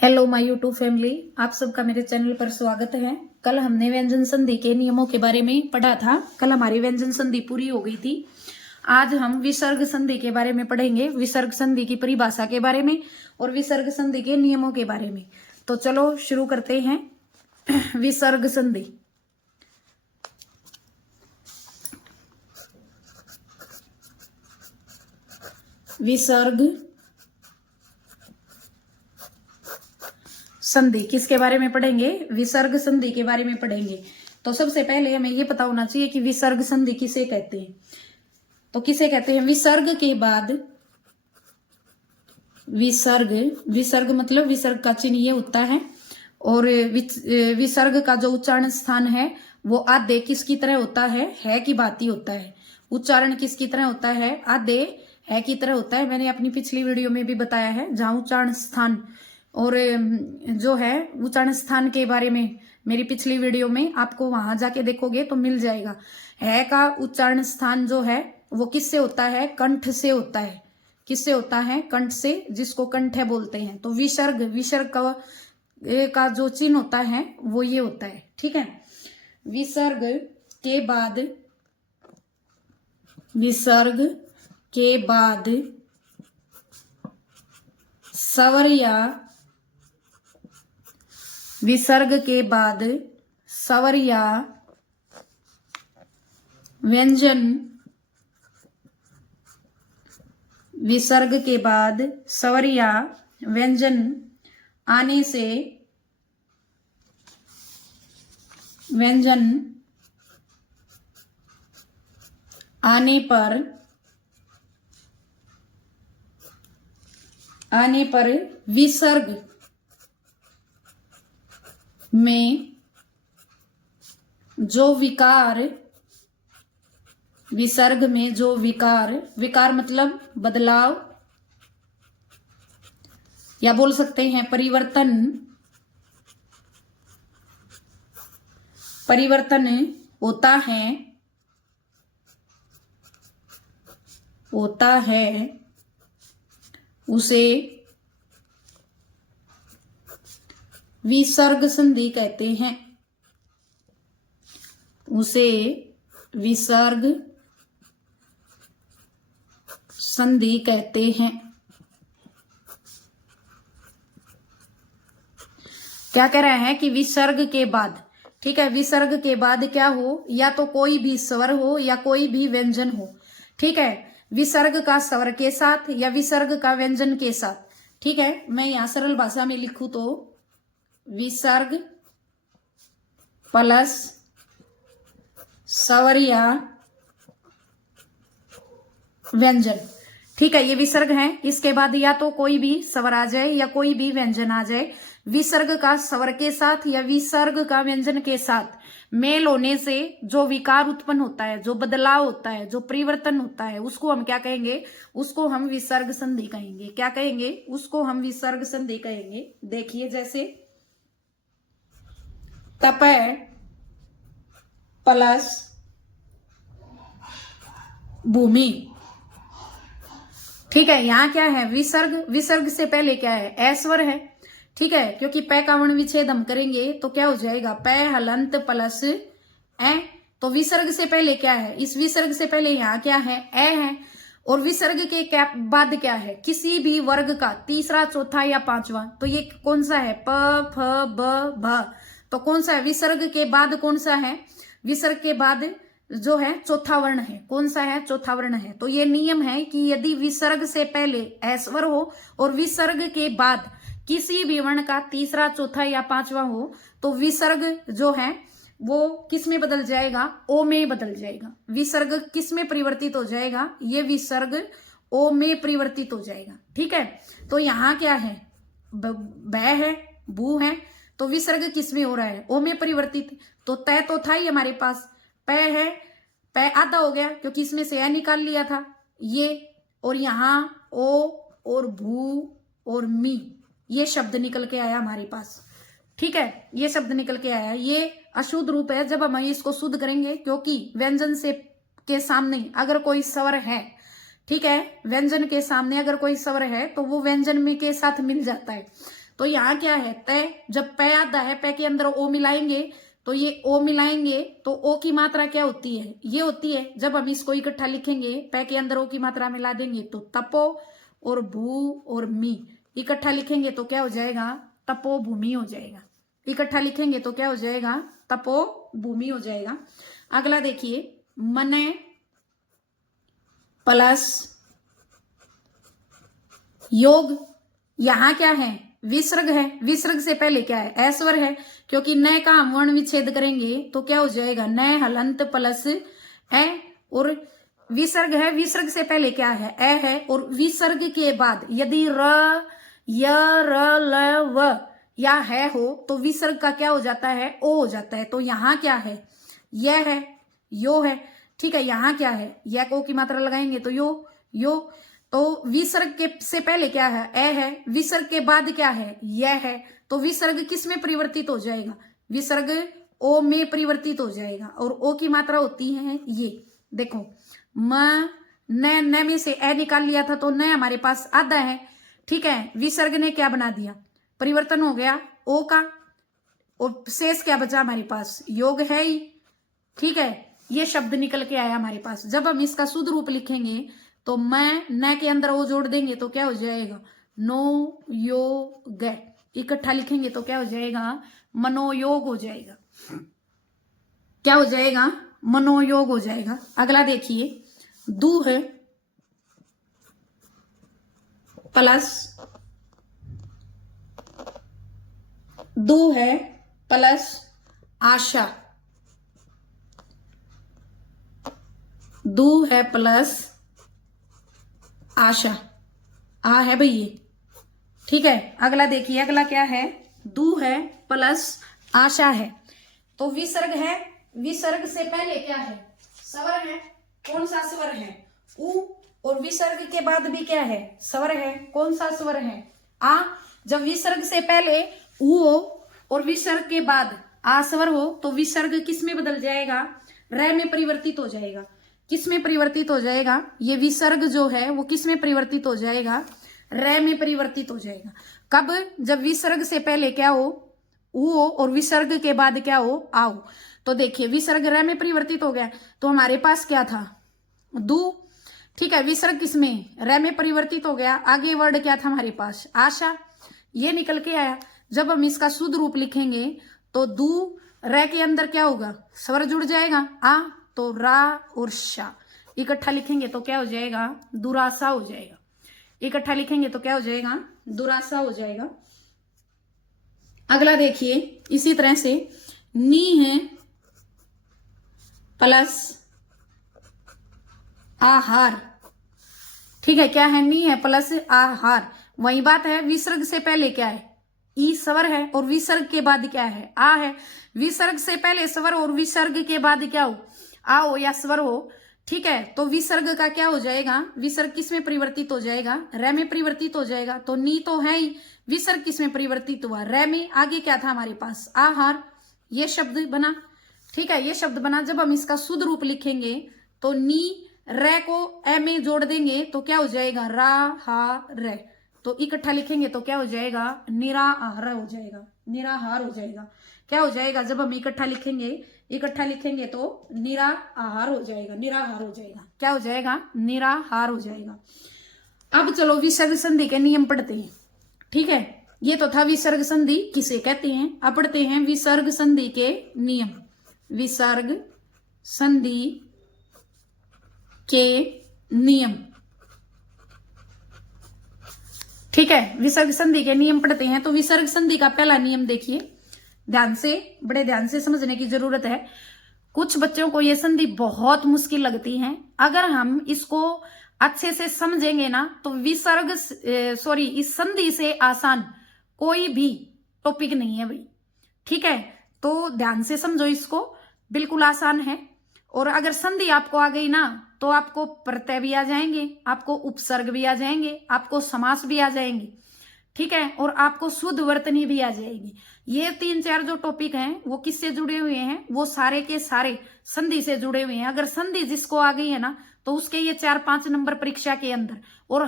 Hello my YouTube family, आप सबका मेरे चैनल पर स्वागत है। कल हमने व्यंजन संधि के नियमों के बारे में पढ़ा था। कल हमारी व्यंजन संधि पूरी हो गई थी। आज हम विसर्ग संधि के बारे में पढ़ेंगे, विसर्ग संधि की परिभाषा के बारे में और विसर्ग संधि के नियमों के बारे में। तो चलो शुरू करते हैं। विसर्ग संधि। विसर्ग संधि किसके बारे में पढ़ेंगे? विसर्ग संधि के बारे में पढ़ेंगे। तो सबसे पहले हमें यह पता होना चाहिए कि विसर्ग संधि किसे कहते हैं। तो किसे कहते हैं? विसर्ग के बाद विसर्ग मतलब विसर्ग का चिन्ह ये होता है और विसर्ग का जो उच्चारण स्थान है वो आधे किसकी तरह होता है की बात ही होता है। उच्चारण किसकी तरह होता है? आधे है की तरह होता है। मैंने अपनी पिछली वीडियो में भी बताया है, जहां उच्चारण स्थान और जो है उच्चारण स्थान के बारे में मेरी पिछली वीडियो में आपको वहां जाके देखोगे तो मिल जाएगा। है का उच्चारण स्थान जो है वो किससे होता है? कंठ से होता है। किससे होता है? कंठ से, जिसको कंठ है बोलते हैं। तो विसर्ग का जो चिन्ह होता है वो ये होता है। ठीक है। विसर्ग के बाद स्वर या विसर्ग के बाद स्वर या व्यंजन, विसर्ग के बाद स्वर या व्यंजन आने से आने पर विसर्ग में जो विकार मतलब बदलाव या बोल सकते हैं परिवर्तन होता है उसे विसर्ग संधि कहते हैं। उसे विसर्ग संधि कहते हैं। क्या कह रहे हैं कि विसर्ग के बाद, ठीक है, विसर्ग के बाद क्या हो? या तो कोई भी स्वर हो या कोई भी व्यंजन हो। ठीक है। विसर्ग का स्वर के साथ या विसर्ग का व्यंजन के साथ। ठीक है। मैं यहां सरल भाषा में लिखूं तो विसर्ग प्लस स्वर या व्यंजन। ठीक है। ये विसर्ग है। इसके बाद या तो कोई भी स्वर आ जाए या कोई भी व्यंजन आ जाए। विसर्ग का स्वर के साथ या विसर्ग का व्यंजन के साथ मेल होने से जो विकार उत्पन्न होता है, जो बदलाव होता है, जो परिवर्तन होता है, उसको हम क्या कहेंगे? उसको हम विसर्ग संधि कहेंगे। क्या कहेंगे? उसको हम विसर्ग संधि कहेंगे। देखिए, जैसे तपय प्लस भूमि। ठीक है। यहां क्या है? विसर्ग से पहले क्या है? ऐश्वर है। ठीक है। क्योंकि पै का वर्ण विच्छेद हम करेंगे तो क्या हो जाएगा? पै हलंत प्लस ए। तो विसर्ग से पहले क्या है? इस विसर्ग से पहले यहां क्या है? ए है। और विसर्ग के बाद क्या है? किसी भी वर्ग का तीसरा, चौथा या पांचवा। तो ये कौन सा है? प, फ, ब, भ। तो कौन सा है? विसर्ग के बाद कौन सा है? विसर्ग के बाद जो है चौथा वर्ण है। कौन सा है? चौथा वर्ण है। तो ये नियम है कि यदि विसर्ग से पहले ऐश्वर हो और विसर्ग के बाद किसी भी वर्ण का तीसरा, चौथा या पांचवा हो तो विसर्ग जो है वो किस में बदल जाएगा? ओ में बदल जाएगा। विसर्ग किस में परिवर्तित हो जाएगा? ये विसर्ग ओ में परिवर्तित हो जाएगा। ठीक है। तो यहां क्या है? ब है, बू है। तो विसर्ग किस में हो रहा है? ओ में परिवर्तित। तो तय तो था ही हमारे पास। पै है, पै आधा हो गया क्योंकि इसमें से ए निकाल लिया था ये। और यहां ओ और भू और मी, ये शब्द निकल के आया हमारे पास। ठीक है। ये शब्द निकल के आया। ये अशुद्ध रूप है। जब हम इसको शुद्ध करेंगे, क्योंकि व्यंजन से के सामने अगर कोई स्वर है, ठीक है, व्यंजन के सामने अगर कोई स्वर है तो वो व्यंजन में के साथ मिल जाता है। तो यहाँ क्या है, तय। जब पै आता है, पै के अंदर ओ मिलाएंगे तो ये ओ मिलाएंगे तो ओ की मात्रा क्या होती है, ये होती है। जब हम इसको इकट्ठा लिखेंगे, पै के अंदर ओ की मात्रा मिला देंगे तो तपो और भू और मी इकट्ठा लिखेंगे तो क्या हो जाएगा, तपो भूमि हो जाएगा। इकट्ठा लिखेंगे तो क्या हो जाएगा, तपो भूमि हो जाएगा। अगला देखिए, मने प्लस योग, यहां क्या है, विसर्ग है। विसर्ग से पहले क्या है, ऐश्वर है, क्योंकि न का हम वर्ण विच्छेद करेंगे तो क्या हो जाएगा, न हलंत प्लस ए, और विसर्ग है। विसर्ग से पहले क्या है, ए है, और विसर्ग के बाद यदि र, य, र, ल, व या है हो तो विसर्ग का क्या हो जाता है, ओ हो जाता है। तो यहां क्या है, यह है, यो है, ठीक है। यहां क्या है, यह को की मात्रा लगाएंगे तो यो। तो विसर्ग के से पहले क्या है, ए है, विसर्ग के बाद क्या है, यह है। तो विसर्ग किस में परिवर्तित हो जाएगा, विसर्ग ओ में परिवर्तित हो जाएगा, और ओ की मात्रा होती है ये। देखो न में से ए निकाल लिया था तो न हमारे पास आधा है, ठीक है। विसर्ग ने क्या बना दिया, परिवर्तन हो गया ओ का, और शेष क्या बचा हमारे पास, योग है ही, ठीक है। ये शब्द निकल के आया हमारे पास। जब हम इसका शुद्ध रूप लिखेंगे तो मैं न के अंदर ओ जोड़ देंगे तो क्या हो जाएगा, नो योग। इकट्ठा लिखेंगे तो क्या हो जाएगा, मनोयोग हो जाएगा। क्या हो जाएगा, मनोयोग हो जाएगा। अगला देखिए, दू है प्लस, दू है प्लस आशा, दू है प्लस आशा, आ है भाई ये, ठीक है। अगला देखिए, अगला क्या है, दू है प्लस आशा है। तो विसर्ग है, विसर्ग से पहले क्या है, स्वर है। कौन सा स्वर है, उ, और विसर्ग के बाद भी क्या है, स्वर है। कौन सा स्वर है, आ। जब विसर्ग से पहले उ हो और विसर्ग के बाद आ स्वर हो तो विसर्ग किस में बदल जाएगा, र में परिवर्तित हो जाएगा। किस में परिवर्तित हो जाएगा, ये विसर्ग जो है वो किस में परिवर्तित हो जाएगा, र में परिवर्तित हो जाएगा। कब, जब विसर्ग से पहले क्या हो, उ हो, और विसर्ग के बाद क्या हो, आओ। तो देखिए, विसर्ग र में परिवर्तित हो गया तो हमारे पास क्या था, दू, ठीक है। विसर्ग किसमें, र में परिवर्तित हो गया। आगे वर्ड क्या था हमारे पास, आशा, ये निकल के आया। जब हम इसका शुद्ध रूप लिखेंगे तो दू, र के अंदर क्या होगा, स्वर जुड़ जाएगा, आ, तो रा और शा इकट्ठा लिखेंगे तो क्या हो जाएगा, दुराशा हो जाएगा। इकट्ठा लिखेंगे तो क्या हो जाएगा, दुराशा हो जाएगा। अगला देखिए, इसी तरह से नी है प्लस आहार, ठीक है। क्या है, नी है प्लस आहार। वही बात है, विसर्ग से पहले क्या है, ई स्वर है, और विसर्ग के बाद क्या है, आ है। विसर्ग से पहले स्वर और विसर्ग के बाद क्या हो, आ हो या स्वर हो, ठीक है। तो विसर्ग का क्या हो जाएगा, विसर्ग किस में परिवर्तित हो जाएगा, र में परिवर्तित हो जाएगा। तो नी तो है ही, विसर्ग किस में परिवर्तित हुआ, र में। आगे क्या था हमारे पास, आहार, ये शब्द बना, ठीक है। ये शब्द बना। जब हम इसका शुद्ध रूप लिखेंगे तो नी, र को ए में जोड़ देंगे तो क्या हो जाएगा, रा हा र। तो इकट्ठा लिखेंगे तो क्या हो जाएगा, निराहार हो जाएगा, निराहार हो जाएगा। क्या हो जाएगा, जब हम इकट्ठा लिखेंगे तो निराहार हो जाएगा, निराहार हो जाएगा। क्या हो जाएगा, निराहार हो जाएगा। अब चलो विसर्ग संधि के नियम पढ़ते हैं, ठीक है। ये तो था विसर्ग संधि किसे कहते हैं। अब पढ़ते हैं विसर्ग संधि के नियम। विसर्ग संधि के नियम, ठीक है। विसर्ग संधि के नियम पढ़ते हैं। तो विसर्ग संधि का पहला नियम देखिए, ध्यान से, बड़े ध्यान से समझने की जरूरत है। कुछ बच्चों को ये संधि बहुत मुश्किल लगती है। अगर हम इसको अच्छे से समझेंगे ना तो विसर्ग इस संधि से आसान कोई भी टॉपिक नहीं है भाई, ठीक है। तो ध्यान से समझो इसको, बिल्कुल आसान है। और अगर संधि आपको आ गई ना तो आपको प्रत्यय भी आ जाएंगे, आपको उपसर्ग भी आ जाएंगे, आपको समास भी आ जाएंगे, ठीक है। और आपको शुद्ध वर्तनी भी आ जाएगी। ये 3-4 जो टॉपिक हैं वो किससे जुड़े हुए हैं, वो सारे के सारे संधि से जुड़े हुए हैं। अगर संधि जिसको आ गई है ना तो उसके ये 4-5 नंबर परीक्षा के अंदर, और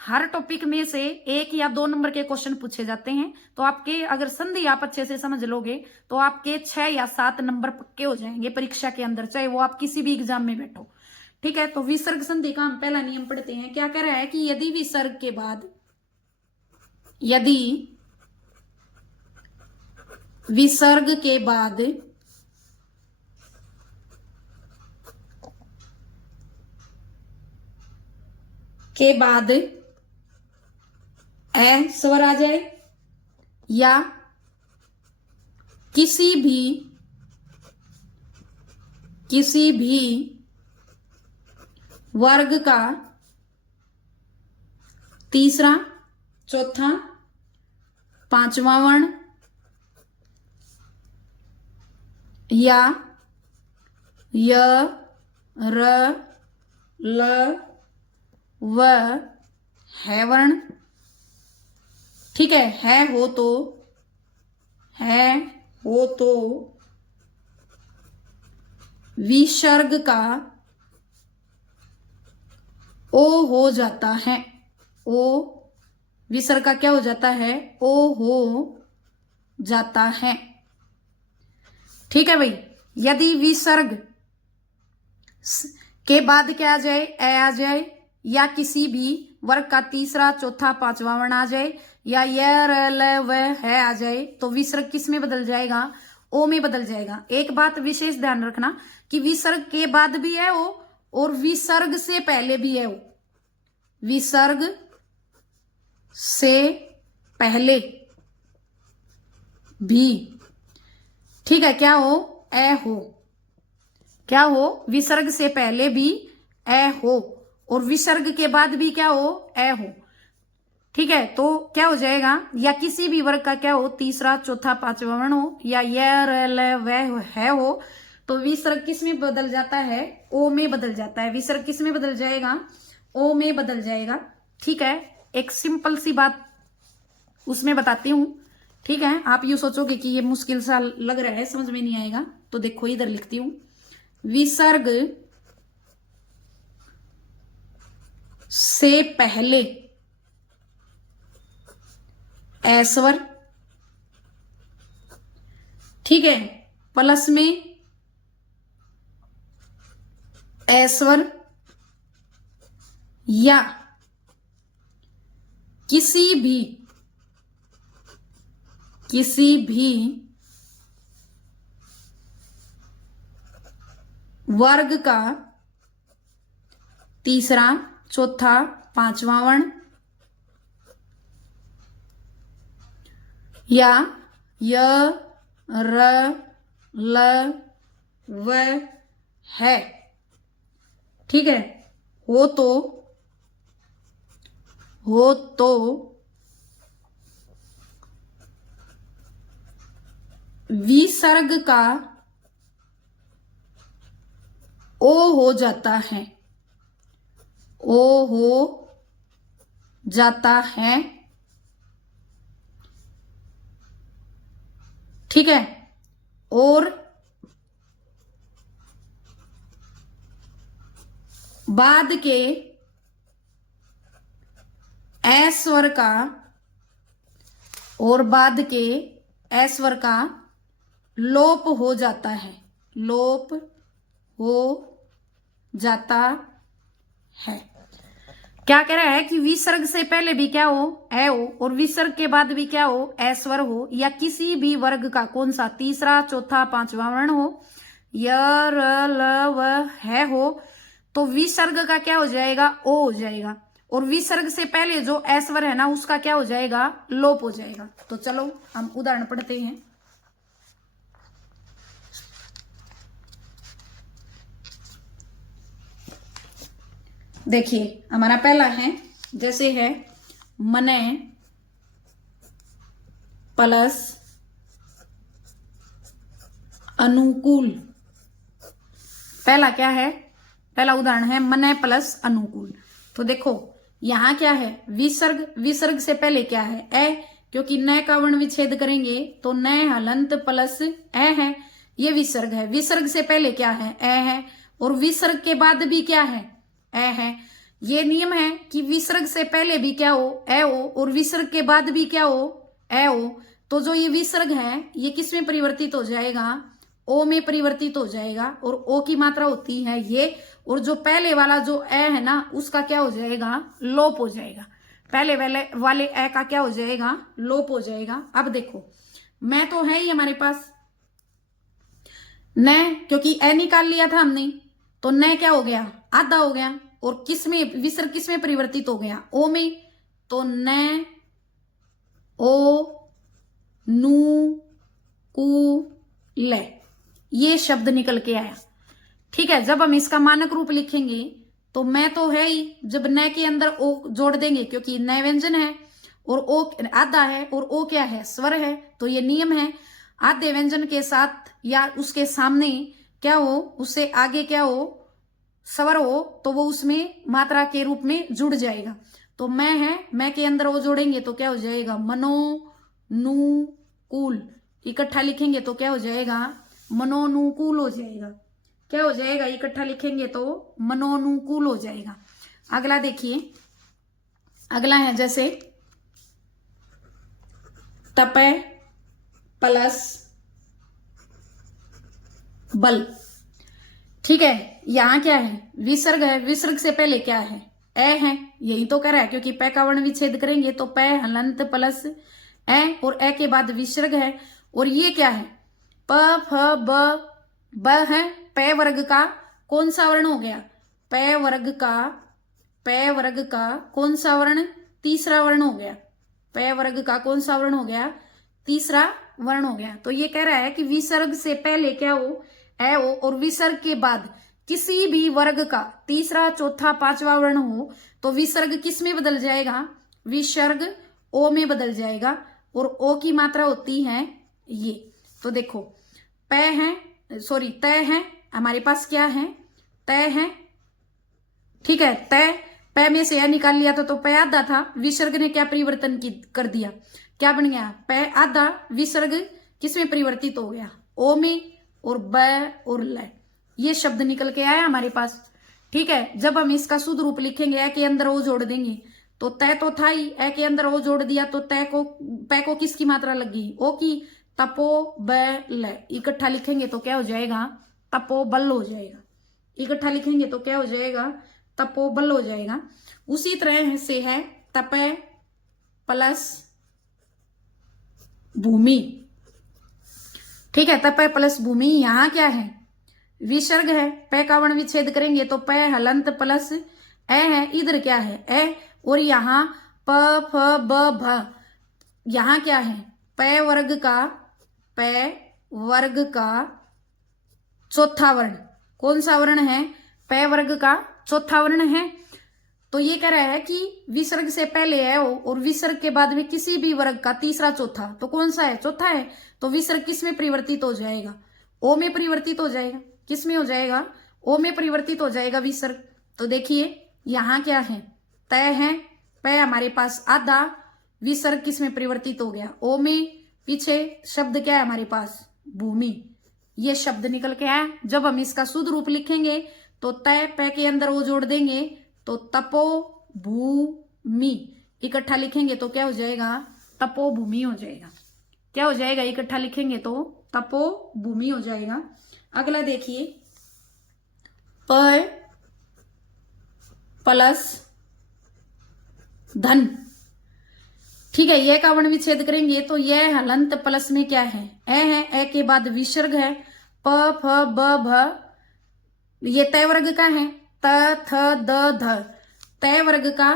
हर टॉपिक में से 1 या 2 नंबर के क्वेश्चन पूछे जाते हैं। तो आपके अगर संधि आप अच्छे से समझ लोगे तो आपके 6 या 7 नंबर पक्के हो जाएंगे परीक्षा के अंदर, चाहे वो आप किसी भी एग्जाम में बैठो। ठीक है, तो विसर्ग संधि का हम पहला नियम पढ़ते हैं। क्या कह रहा है कि यदि विसर्ग के बाद ए स्वर आ जाए या किसी भी वर्ग का तीसरा, चौथा, पांचवा वर्ण या य, र, ल, व है वर्ण, ठीक है हो तो विसर्ग का ओ हो जाता है। ओ विसर्ग का क्या हो जाता है? ओ हो जाता है। ठीक है भाई, यदि विसर्ग के बाद क्या आ जाए? ए आ जाए या किसी भी वर्ग का तीसरा, चौथा, पांचवा वर्ण आ जाए या य, र, ल, व है आ जाए तो विसर्ग किस में बदल जाएगा? ओ में बदल जाएगा। एक बात विशेष ध्यान रखना कि विसर्ग के बाद भी है ओ और विसर्ग से पहले भी है ओ। विसर्ग से पहले भी, ठीक है, क्या हो? ए हो। क्या हो? विसर्ग से पहले भी ए हो और विसर्ग के बाद भी क्या हो? ए हो। ठीक है, तो क्या हो जाएगा? या किसी भी वर्ग का क्या हो? तीसरा, चौथा, पांचवा वर्ण हो या य, र, ल, व है हो तो विसर्ग किस में बदल जाता है? ओ में बदल जाता है। विसर्ग किस में बदल जाएगा? ओ में बदल जाएगा। ठीक है, एक सिंपल सी बात उसमें बताती हूं। ठीक है, आप यूं सोचोगे कि ये मुश्किल सा लग रहा है, समझ में नहीं आएगा, तो देखो इधर लिखती हूं। विसर्ग से पहले ए स्वर, ठीक है, प्लस में ए स्वर या किसी भी वर्ग का तीसरा, चौथा, पांचवा वर्ण या य, र, ल, व है, ठीक है, हो तो विसर्ग का ओ हो जाता है। ओ हो जाता है। ठीक है, और बाद के ए स्वर का लोप हो जाता है। लोप हो जाता है। क्या कह रहा है कि विसर्ग से पहले भी क्या हो? ए हो और विसर्ग के बाद भी क्या हो? ए स्वर हो या किसी भी वर्ग का कौन सा? तीसरा, चौथा, पांचवा वर्ण हो य, र, ल, व है हो तो विसर्ग का क्या हो जाएगा? ओ हो जाएगा और विसर्ग से पहले जो ए स्वर है ना उसका क्या हो जाएगा? लोप हो जाएगा। तो चलो हम उदाहरण पढ़ते हैं। देखिए हमारा पहला है, जैसे है मने प्लस अनुकूल। पहला क्या है? पहला उदाहरण है मने प्लस अनुकूल। तो देखो यहां क्या है? विसर्ग से पहले क्या है? ए, क्योंकि न का वर्ण विच्छेद करेंगे तो न हलंत प्लस ए है, ये विसर्ग है। विसर्ग से पहले क्या है? ए है और विसर्ग के बाद भी क्या है? ए है। ये नियम है कि विसर्ग से पहले भी क्या हो, ए हो, और विसर्ग के बाद भी क्या हो, ए हो। तो जो ये विसर्ग है ये किस में परिवर्तित हो जाएगा, ओ में परिवर्तित हो जाएगा, और ओ की मात्रा होती है ये, और जो पहले वाला जो ए है ना उसका क्या हो जाएगा, लोप हो जाएगा। पहले वाले ए का क्या हो जाएगा, लोप हो जाएगा। अब देखो मैं तो है ही हमारे पास न, क्योंकि ए निकाल लिया था हमने, तो न क्या हो गया, आधा हो गया, और किस में विसर्ग किस में परिवर्तित हो गया, ओ में। तो न, ओ, नू, कु, ले, ये शब्द निकल के आया। ठीक है, जब हम इसका मानक रूप लिखेंगे तो मैं तो है ही, जब न के अंदर ओ जोड़ देंगे, क्योंकि न व्यंजन है और ओ आधा है और ओ क्या है, स्वर है, तो ये नियम है आधे व्यंजन के साथ या उसके सामने क्या हो, उससे आगे क्या हो, स्वर हो, तो वो उसमें मात्रा के रूप में जुड़ जाएगा। तो मैं है, मैं के अंदर वो जोड़ेंगे तो क्या हो जाएगा, मनो, नू, कूल, इकट्ठा लिखेंगे तो क्या हो जाएगा, मनोनुकूल हो जाएगा। क्या हो जाएगा, इकट्ठा लिखेंगे तो मनोनुकूल हो जाएगा। अगला देखिए, अगला है जैसे तपय प्लस बल। ठीक है, यहां क्या है, विसर्ग है, विसर्ग से पहले क्या है, ए है, यही तो कह रहा है, क्योंकि पै का वर्ण विच्छेद करेंगे तो पै हलंत प्लस ए, और ए के बाद विसर्ग है, और ये क्या है, प फ ब है, पै वर्ग का कौन सा वर्ण हो गया, पै वर्ग का कौन सा वर्ण, तीसरा वर्ण हो गया, पै वर्ग का कौन सा वर्ण हो गया, तीसरा वर्ण हो गया। तो ये कह रहा है कि विसर्ग से पहले क्या हो, ए हो, और विसर्ग के बाद किसी भी वर्ग का तीसरा, चौथा, पांचवा वर्ण हो तो विसर्ग किस में बदल जाएगा, विसर्ग ओ में बदल जाएगा, और ओ की मात्रा होती है ये। तो देखो पै है, सॉरी तय है, हमारे पास क्या है, तय है। ठीक है, तय, पै में से यह निकाल लिया था तो पै आधा था, विसर्ग ने क्या परिवर्तन कर दिया, क्या बन गया, पै आधा, विसर्ग किसमें परिवर्तित हो गया, ओ में, और ब और ल, ये शब्द निकल के आया हमारे पास। ठीक है, जब हम इसका शुद्ध रूप लिखेंगे, ए के अंदर ओ जोड़ देंगे, तो तय तो था ही, ए के अंदर ओ जोड़ दिया तो तय को, पै को किसकी मात्रा लगी, ओ की, तपो ब ल, इकट्ठा लिखेंगे तो क्या हो जाएगा, तपो बल हो जाएगा। इकट्ठा लिखेंगे तो क्या हो जाएगा, तपो बल हो जाएगा। उसी तरह से है तपय प्लस भूमि। ठीक है, तपय प्लस भूमि, यहां क्या है, विसर्ग है, पै का वर्ण विच्छेद करेंगे तो पै हलंत प्लस ए है, इधर क्या है, ए, और यहां प फ ब भ, यहां क्या है, पै वर्ग का चौथा वर्ण, कौन सा वर्ण है, पै वर्ग का चौथा वर्ण है। तो ये कह रहा है कि विसर्ग से पहले है और विसर्ग के बाद में किसी भी वर्ग का तीसरा, चौथा, तो कौन सा है, चौथा है, तो विसर्ग किस में परिवर्तित हो जाएगा, ओ में परिवर्तित हो जाएगा। किस में हो जाएगा, ओ में परिवर्तित हो जाएगा विसर्ग। तो देखिए यहां क्या है, तय है, पै हमारे पास आधा, विसर्ग किस में परिवर्तित हो गया, ओ में, पीछे शब्द क्या है हमारे पास, भूमि, ये शब्द निकल के आया। जब हम इसका शुद्ध रूप लिखेंगे तो तय, पै के अंदर वो जोड़ देंगे तो तपो भूमि, इकट्ठा लिखेंगे तो क्या हो जाएगा, तपो भूमि हो जाएगा। क्या हो जाएगा, इकट्ठा लिखेंगे तो तपो भूमि हो जाएगा। अगला देखिए, प प्लस धन। ठीक है, यह का वर्ण विच्छेद करेंगे तो यह हलंत प्लस में क्या है, ए है, ए के बाद विसर्ग है, प फ ब भ, ये तय वर्ग का है, त थ द ध, तय वर्ग का।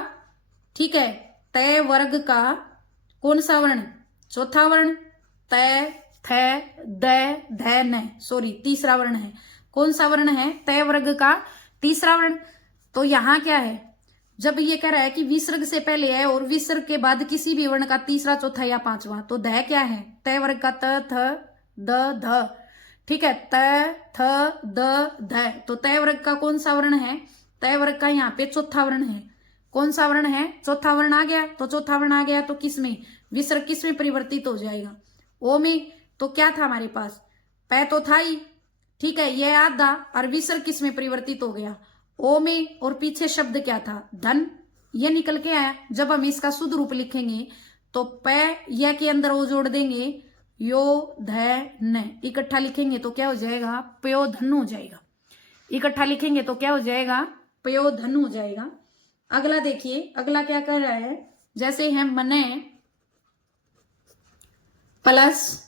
ठीक है, तय वर्ग का कौन सा वर्ण, चौथा वर्ण, तय थ द ध न, सॉरी तीसरा वर्ण है, कौन सा वर्ण है, तय वर्ग का तीसरा वर्ण। तो यहां क्या है, जब ये कह रहा है कि विसर्ग से पहले है और विसर्ग के बाद किसी भी वर्ण का तीसरा, चौथा या पांचवा, तो ध क्या है, तय वर्ग का त थ द ध। ठीक है, त थ द ध, तो तय वर्ग का कौन सा वर्ण है, तय वर्ग का यहाँ पे चौथा वर्ण है, कौन सा वर्ण है, चौथा वर्ण आ गया। तो चौथा वर्ण आ गया तो किस में, विसर्ग किस में परिवर्तित हो जाएगा, ओ में। तो क्या था हमारे पास, पै तो था ही, ठीक है, यह आधा, और विसर्ग किस में परिवर्तित हो गया, ओ में और पीछे शब्द क्या था, धन, ये निकल के आया। जब हम इसका शुद्ध रूप लिखेंगे तो प या के अंदर ओ जोड़ देंगे, यो ध न, इकट्ठा लिखेंगे तो क्या हो जाएगा, पयोधन हो जाएगा। इकट्ठा लिखेंगे तो क्या हो जाएगा, पयोधन हो जाएगा। अगला देखिए, अगला क्या कर रहा है, जैसे है मने प्लस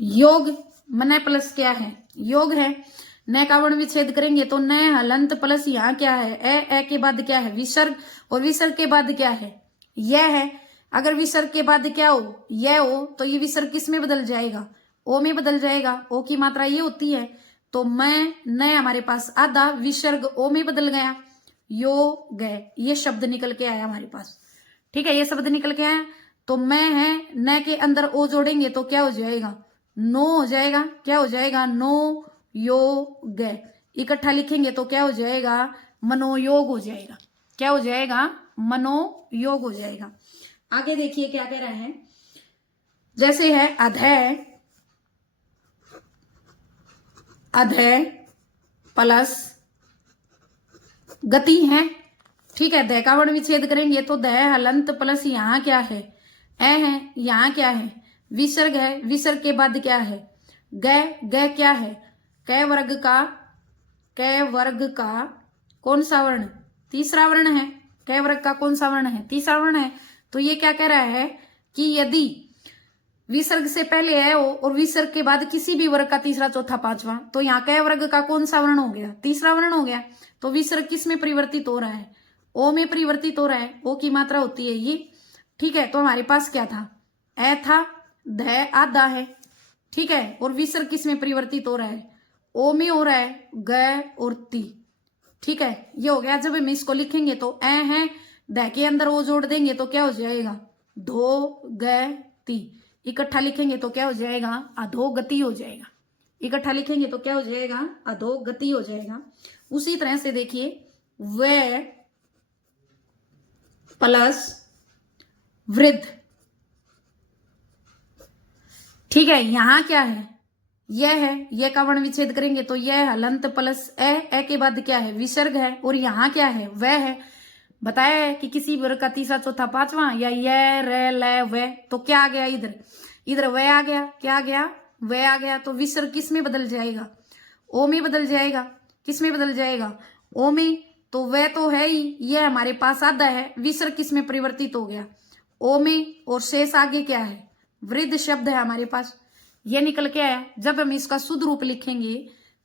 योग, मने प्लस क्या है, योग है। न का वर्ण विच्छेद करेंगे तो न हलंत प्लस यहाँ क्या है, ए के बाद क्या है, विसर्ग, और विसर्ग के बाद क्या है, यह है। अगर विसर्ग के बाद क्या हो, यह हो, तो ये विसर्ग किस में बदल जाएगा, ओ में बदल जाएगा। ओ की मात्रा ये होती है, तो मैं न हमारे पास आधा, विसर्ग ओ में बदल गया, यो गए, ये शब्द निकल के आया हमारे पास। ठीक है, ये शब्द निकल के आया। तो मैं है, न के अंदर ओ जोड़ेंगे तो क्या हो जाएगा, नो हो जाएगा। क्या हो जाएगा, नो यो ग, इकट्ठा लिखेंगे तो क्या हो जाएगा, मनोयोग हो जाएगा। क्या हो जाएगा, मनोयोग हो जाएगा। आगे देखिए क्या कह रहा है, जैसे है अधय, अधय प्लस गति है। ठीक है, द का वर्ण विच्छेद करेंगे तो द हलंत प्लस यहाँ क्या है, ए है, यहाँ क्या है, विसर्ग है, विसर्ग के बाद क्या है, ग क्या है, क वर्ग का कौन सा वर्ण, तीसरा वर्ण है। क वर्ग का कौन सा वर्ण है, तीसरा वर्ण है। तो ये क्या कह रहा है कि यदि विसर्ग से पहले है और विसर्ग के बाद किसी भी वर्ग का तीसरा चौथा पांचवा, तो यहाँ क वर्ग का कौन सा वर्ण हो गया, तीसरा वर्ण हो गया। तो विसर्ग किस में परिवर्तित हो रहा है, ओ में परिवर्तित हो रहा है। ओ की मात्रा होती है ये। ठीक है, तो हमारे पास क्या था, ए था, ध आधा है। ठीक है, और विसर्ग किस में परिवर्तित हो रहा है, ओ में हो रहा है, ग और ती। ठीक है, ये हो गया। जब हम इसको लिखेंगे तो ए है, ध के अंदर ओ जोड़ देंगे तो क्या हो जाएगा, धो ग ती, इकट्ठा लिखेंगे तो क्या हो जाएगा, अधोगति हो जाएगा। इकट्ठा लिखेंगे तो क्या हो जाएगा, अधोगति हो जाएगा। उसी तरह से देखिए, वे प्लस वृद्ध। ठीक है, यहां क्या है, यह है, यह का वर्ण विच्छेद करेंगे तो यह हलंत प्लस ए के बाद क्या है, विसर्ग है, और यहां क्या है, वह है। बताया है कि किसी वर्ग का तीसरा चौथा पांचवा, या ये रे ले वे, तो क्या आ गया, इधर इधर वह आ गया। क्या आ गया, वह आ गया। तो विसर्ग किस में बदल जाएगा, ओ में बदल जाएगा। किस में बदल जाएगा, ओ में। तो वह तो है ही, यह हमारे पास आधा है, विसर्ग किस में परिवर्तित हो गया, ओ में, और शेष आगे क्या है, वृद्ध शब्द है हमारे पास, यह निकल के आया। जब हम इसका शुद्ध रूप लिखेंगे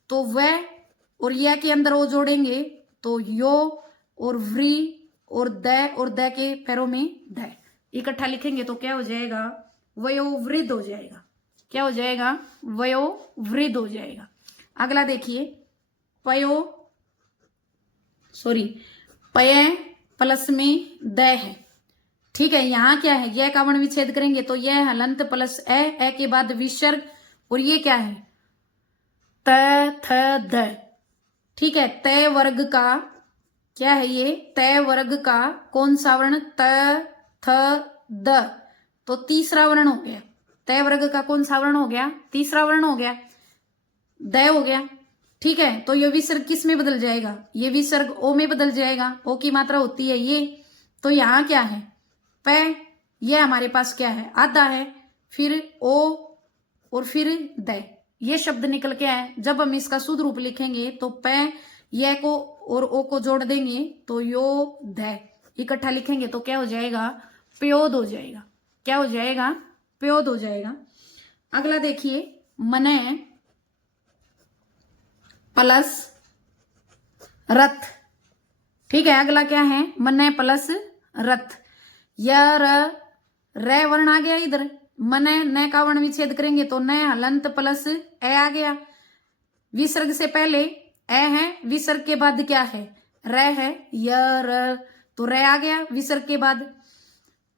तो वह और यह के अंदर ओ जोड़ेंगे तो यो और व्री और द के पैरों में ध, इकट्ठा लिखेंगे तो क्या हो जाएगा, वयोवृद्ध हो जाएगा। क्या हो जाएगा, वयोवृद्ध हो जाएगा। अगला देखिए, पय प्लस में द है। ठीक है, यहां क्या है, यह का वर्ण विच्छेद करेंगे तो यह हलंत प्लस ए के बाद विसर्ग, और ये क्या है, त थ ध। ठीक है, तय वर्ग का क्या है, ये तय वर्ग का कौन सा वर्ण, त थ द, तो तीसरा वर्ण हो गया। तय वर्ग का कौन सा वर्ण हो गया, तीसरा वर्ण हो गया, द हो गया। ठीक है, तो ये विसर्ग किस में बदल जाएगा, ये विसर्ग ओ में बदल जाएगा। ओ की मात्रा होती है ये। तो यहां क्या है, प, ये हमारे पास क्या है, आधा है, फिर ओ और फिर द, ये शब्द निकल के आए। जब हम इसका शुद्ध रूप लिखेंगे तो प, ये को और ओ को जोड़ देंगे तो यो ध, इकट्ठा लिखेंगे तो क्या हो जाएगा, प्योद हो जाएगा। क्या हो जाएगा, प्योद हो जाएगा। अगला देखिए, मने प्लस रथ। ठीक है, अगला क्या है, मने प्लस रथ। यह रे वर्ण आ गया इधर, मने न का वर्ण विच्छेद करेंगे तो न हलंत प्लस ए आ गया। विसर्ग से पहले ए है, विसर्ग के बाद क्या है, रे है, य तो रे आ गया विसर्ग के बाद।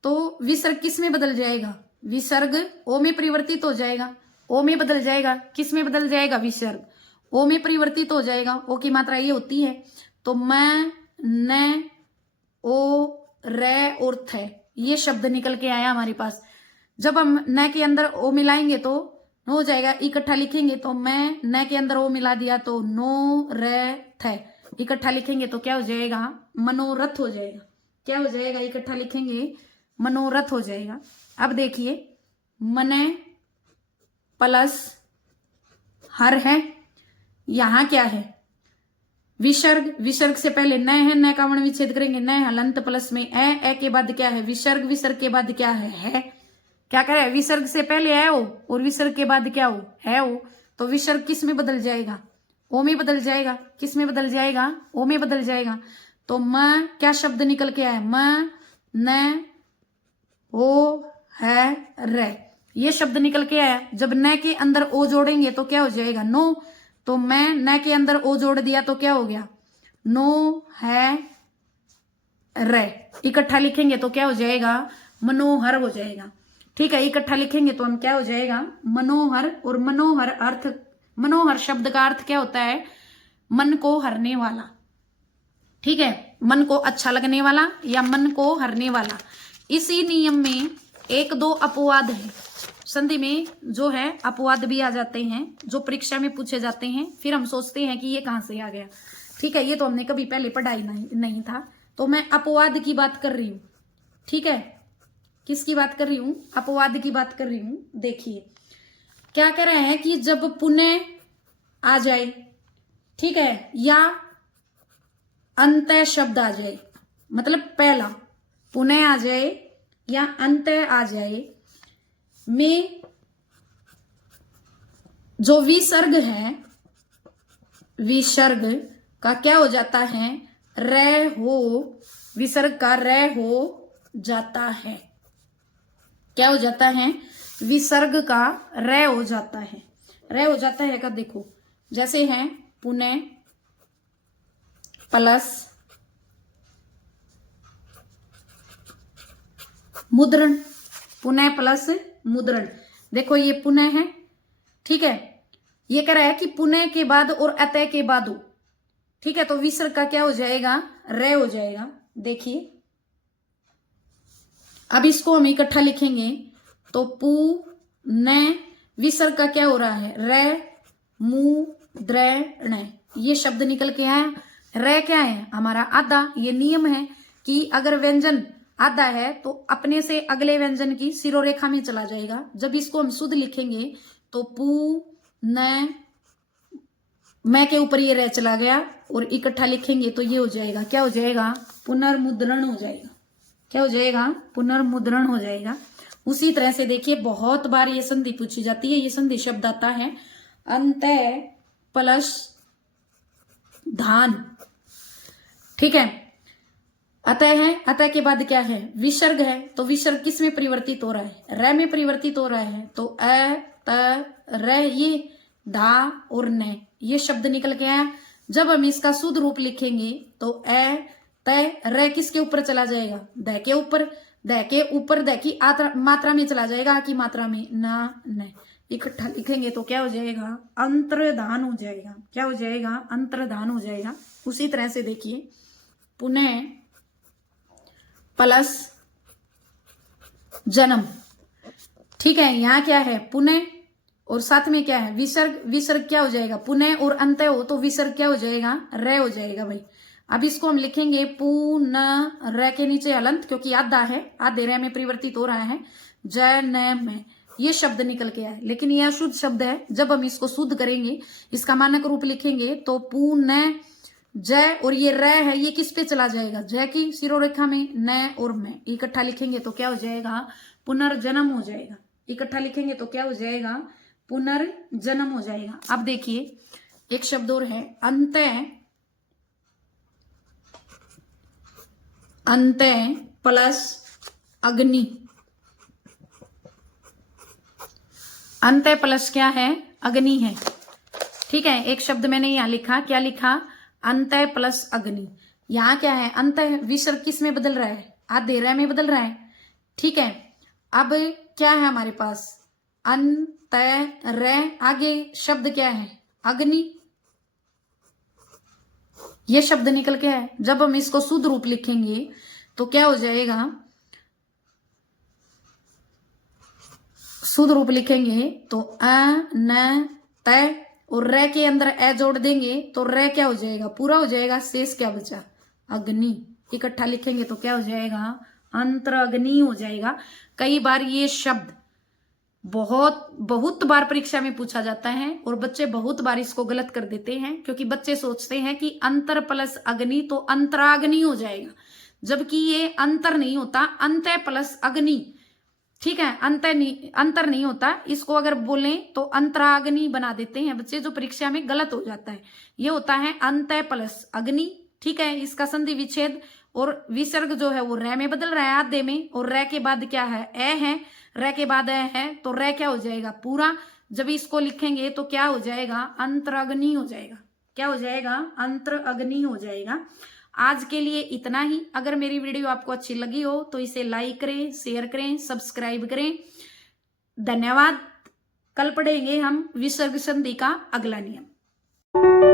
तो विसर्ग किस में बदल जाएगा, विसर्ग ओ में परिवर्तित हो जाएगा। ओ में बदल जाएगा, किस में बदल जाएगा, विसर्ग ओ में परिवर्तित हो जाएगा। ओ की मात्रा ये होती है। तो मैं न ओ रे और थे, ये शब्द निकल के आया हमारे पास। जब हम न के अंदर ओ मिलाएंगे तो नो हो जाएगा। इकट्ठा लिखेंगे तो मैं न के अंदर ओ मिला दिया तो नो रथ है। इकट्ठा लिखेंगे तो क्या हो जाएगा, मनोरथ हो जाएगा। क्या हो जाएगा, इकट्ठा लिखेंगे मनोरथ हो जाएगा। अब देखिए मने प्लस हर है, यहां क्या है विसर्ग, विसर्ग से पहले न है, न का वर्ण विच्छेद करेंगे, न हलंत प्लस में ए के बाद क्या है विसर्ग, विसर्ग के बाद क्या है क्या करे, विसर्ग से पहले है हो और विसर्ग के बाद क्या हो है हो, तो विसर्ग किस में बदल जाएगा, ओ में बदल जाएगा। किस में बदल जाएगा, ओ में बदल जाएगा। तो म क्या शब्द निकल के आया, म न ओ है रे, ये शब्द निकल के आया। जब न के अंदर ओ जोड़ेंगे तो क्या हो जाएगा नो, तो मैं न के अंदर ओ जोड़ दिया तो क्या हो गया नो है रे। इकट्ठा लिखेंगे तो क्या हो जाएगा मनोहर हो जाएगा। ठीक है, इकट्ठा लिखेंगे तो हम क्या हो जाएगा मनोहर। और मनोहर अर्थ, मनोहर शब्द का अर्थ क्या होता है, मन को हरने वाला। ठीक है, मन को अच्छा लगने वाला या मन को हरने वाला। इसी नियम में एक दो अपवाद है, संधि में जो है अपवाद भी आ जाते हैं जो परीक्षा में पूछे जाते हैं, फिर हम सोचते हैं कि ये कहां से आ गया। ठीक है, ये तो हमने कभी पहले पढ़ाई नहीं था, तो मैं अपवाद की बात कर रही हूं। ठीक है, किसकी बात कर रही हूं, अपवाद की बात कर रही हूं। देखिए क्या कह रहे हैं कि जब पुनः आ जाए, ठीक है, या अंतः शब्द आ जाए, मतलब पहला पुनः आ जाए या अंतः आ जाए में जो विसर्ग है, विसर्ग का क्या हो जाता है रे हो, विसर्ग का रे हो जाता है। क्या हो जाता है, विसर्ग का रे हो जाता है। रे हो जाता है का देखो, जैसे है पुनः प्लस मुद्रण, पुनः प्लस मुद्रण। देखो ये पुनः है, ठीक है, ये कह रहा है कि पुनः के बाद और अतः के बाद हो। ठीक है, तो विसर्ग का क्या हो जाएगा रे हो जाएगा। देखिए अब इसको हम इकट्ठा लिखेंगे तो पु न, विसर्ग का क्या हो रहा है रे मु द्रण, ये शब्द निकल के आया। रे क्या है हमारा आधा, ये नियम है कि अगर व्यंजन आधा है तो अपने से अगले व्यंजन की सिरोरेखा में चला जाएगा। जब इसको हम शुद्ध लिखेंगे तो पु न, मैं के ऊपर ये रह चला गया और इकट्ठा लिखेंगे तो ये हो जाएगा, क्या हो जाएगा पुनर्मुद्रण हो जाएगा। क्या हो जाएगा पुनर्मुद्रण हो जाएगा। उसी तरह से देखिए बहुत बार ये संधि पूछी जाती है। ये संधि शब्द आता है अंतः प्लस धान। ठीक है, अतः है, अतः के बाद क्या है विसर्ग है, तो विसर्ग किस में परिवर्तित हो रहा है रे में परिवर्तित हो रहा है। तो अ त रे, ये धा और न, ये शब्द निकल के आया। जब हम इसका शुद्ध रूप लिखेंगे तो अ तय रे किसके ऊपर चला जाएगा द के ऊपर, द के ऊपर द की मात्रा में चला जाएगा, की मात्रा में ना न। इकट्ठा लिखेंगे तो क्या हो जाएगा अंतर्धान हो जाएगा। क्या हो जाएगा अंतर्धान हो जाएगा। उसी तरह से देखिए पुनः प्लस जन्म। ठीक है, यहां क्या है पुनः और साथ में क्या है विसर्ग, विसर्ग क्या हो जाएगा पुनः और अंतः हो तो विसर्ग क्या हो जाएगा रे हो जाएगा भाई। अब इसको हम लिखेंगे पु न रे के नीचे हलंत, क्योंकि आधा है, आधे रे में परिवर्तित हो रहा है ज न में, ये शब्द निकल के आए। लेकिन यह शुद्ध शब्द है, जब हम इसको शुद्ध करेंगे इसका मानक रूप लिखेंगे तो पु न जय, और ये रे है ये किस पे चला जाएगा जय की सिरोरेखा में, न और मैं। इकट्ठा लिखेंगे तो क्या हो जाएगा पुनर्जन्म हो जाएगा। इकट्ठा लिखेंगे तो क्या हो जाएगा पुनर्जन्म हो जाएगा। अब देखिए एक शब्द और है अंतः, अंतः प्लस अग्नि। अंतः प्लस क्या है अग्नि है। ठीक है, एक शब्द मैंने यहां लिखा, क्या लिखा अंतः प्लस अग्नि। यहां क्या है अंतः, विसर्ग किस में बदल रहा है आधे रे में बदल रहा है। ठीक है, अब क्या है हमारे पास अंतः रे, आगे शब्द क्या है अग्नि, ये शब्द निकल के है। जब हम इसको शुद्ध रूप लिखेंगे तो क्या हो जाएगा शुद्ध रूप लिखेंगे तो अ न त, और र के अंदर ए जोड़ देंगे तो र क्या हो जाएगा, पूरा हो जाएगा, शेष क्या बचा, अग्नि। इकट्ठा लिखेंगे तो क्या हो जाएगा, अंतरअग्नि हो जाएगा। कई बार ये शब्द बहुत बार परीक्षा में पूछा जाता है और बच्चे बहुत बार इसको गलत कर देते हैं, क्योंकि बच्चे सोचते हैं कि अंतर प्लस अग्नि तो अंतराग्नि हो जाएगा, जबकि ये अंतर नहीं होता, अंत प्लस अग्नि। ठीक है, अंतर नहीं होता, इसको अगर बोलें तो अंतराग्नि बना देते हैं बच्चे, जो परीक्षा में गलत हो जाता है। ये होता है अंत प्लस अग्नि। ठीक है, इसका संधि विच्छेद और विसर्ग जो है वो र में बदल रहा है आधे में, और र के बाद क्या है, ए है, र के बाद ए है, तो र क्या हो जाएगा, पूरा। जब इसको लिखेंगे तो क्या हो जाएगा, अंतराग्नि हो जाएगा। क्या हो जाएगा, अंतराग्नि हो जाएगा। आज के लिए इतना ही। अगर मेरी वीडियो आपको अच्छी लगी हो तो इसे लाइक करें, शेयर करें, सब्सक्राइब करें। धन्यवाद। कल पढ़ेंगे हम विसर्ग संधि का अगला नियम।